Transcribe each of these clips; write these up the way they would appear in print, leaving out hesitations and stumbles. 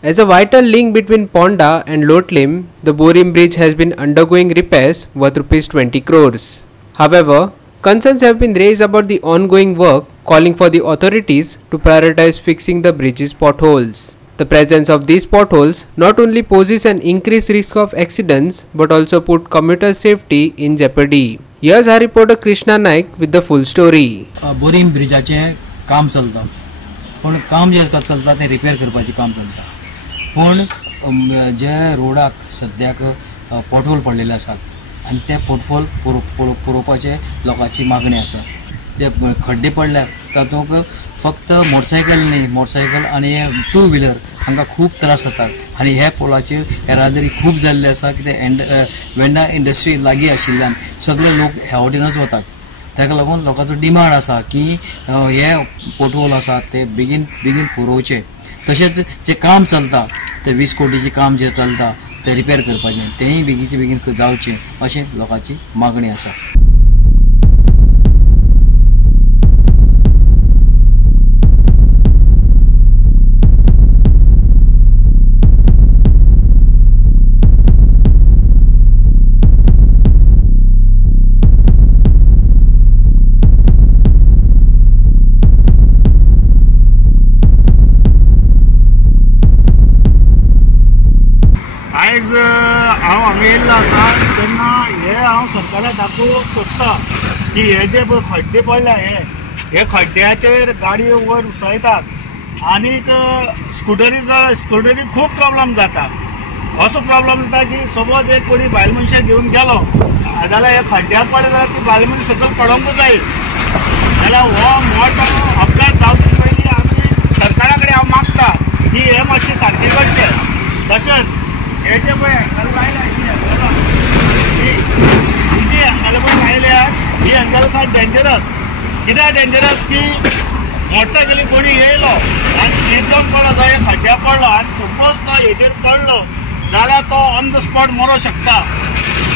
As a vital link between Ponda and Lotlim, the Borim Bridge has been undergoing repairs worth Rs 20 crores. However, concerns have been raised about the ongoing work, calling for the authorities to prioritize fixing the bridge's potholes. The presence of these potholes not only poses an increased risk of accidents but also put commuter safety in jeopardy. Here's our reporter Krishna Naik with the full story. Borim ब्रिजाचे काम चलता, पण काम जे चलता ते रिपेर करपाचे काम चलता. पण जे रोडाक सद्याक पोटहोल पडलेले आसात आनी ते पोटहोल पुरोवपाचे लोकांची मागणी आसा. जे खड्डे पडल्या तातूंत फक्त मोटरसायकल आनी टू व्हिलर हांकां खूब त्रास जातात आनी हे पोलाचेर येरादारी खूब जाल्ली आसा. कित्याक वेंडा इंडस्ट्री लागीं आशिल्ल्यान सगळे लोक ह्या वटेनच वतात. ताका लागून लोकांचो डिमांड आसा की हे पोटहोल आसा ते बेगीन पुरोवचे. तशेंच जे काम चलता ते 20 कोटीचें काम जे चलता ते रिपेर करपाचें तेंय बेगीन जावचें अशें लोकांची मागणी आसा. आयज हांव हांगा येयल्लो आसा तेन्ना हे हांव सरकाराक दाखोवंक सोदता की हे जे खड्डे पडल्या हे खड्ड्याचेर गाडयो वयर उसळटात आनीक स्कुटरी खूब प्रॉब्लेम जाता. असो प्रॉब्लेम जाता की सपोज एक कोणी बायल मनशाक घेवन गेलो जाल्यार हे खड्ड्यार पडले जाल्यार ती बायल मनीस सकयल पडोंकूच जाय. जाल्यार हो मोठो अपघात जावचे पयलीं आमी सरकारा कडेन हांव मागता की हे मातशें सारकें करचें. तशेंच हे जे पळय हांगां लायल्या ही हांगां आसा डेंजरस. कित्याक डेंजरस की मोटरसायकली कोणी येयलो आनी स्लीप जावन पडलो जाल्यार खड्ड्यार पडलो आनी सपोज तो हेजेर पडलो जाल्यार तो ऑन द स्पॉट मरो शकता.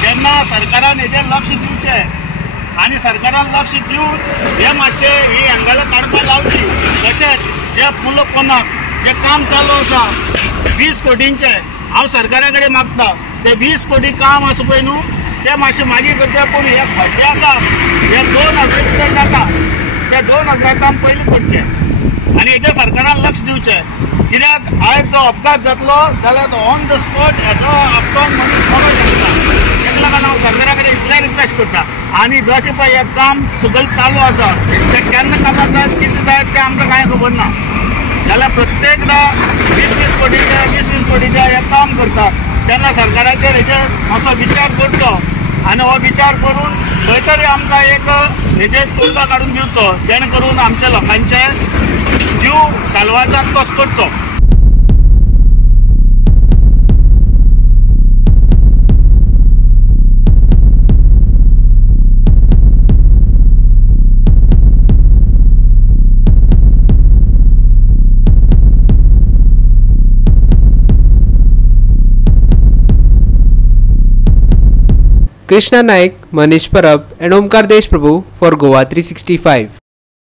तेन्ना सरकारान हेजेर लक्ष दिवचें आनी सरकारान लक्ष दिवन हे मातशें ही हांगां काडपाक लावची. तशेंच जे पुल पोंदाक जे काम चालू आसा 20 कोटींचें हांव सरकारा कडेन मागता ते 20 कोटी काम आसा पळय न्हू ते मातशें मागीर करचे. पूण हे खड्डे आसा हे 2000 भितर जाता ते 2000 काम पयलीं करचें आनी हेजेर सरकारान लक्ष दिवचें. कित्याक आयज जो अपघात जातलो जाल्यार तो ऑन द स्पॉट हेचो अपघात मनीस मरूंक शकता. ताका लागून हांव सरकारा कडेन इतलें रिक्वेस्ट करता. आनी जशें पळय हें काम सकयल चालू आसा तें केन्ना कामाक जाय कितें जाय तें आमकां कांय खबर ना. जाल्यार प्रत्येकदा 20 कोटीचें हे काम करता तेन्ना सरकाराचेर हेचेर मातसो विचार करचो आनी हो विचार करून खंय तरी आमकां एक हेचेर तोडगा काडून दिवचो जेणे करून आमच्या लोकांचे जीव साल्वार कसो करचो. Krishna Naik, Manish Parab and Omkar Deshprabhu for Goa 365.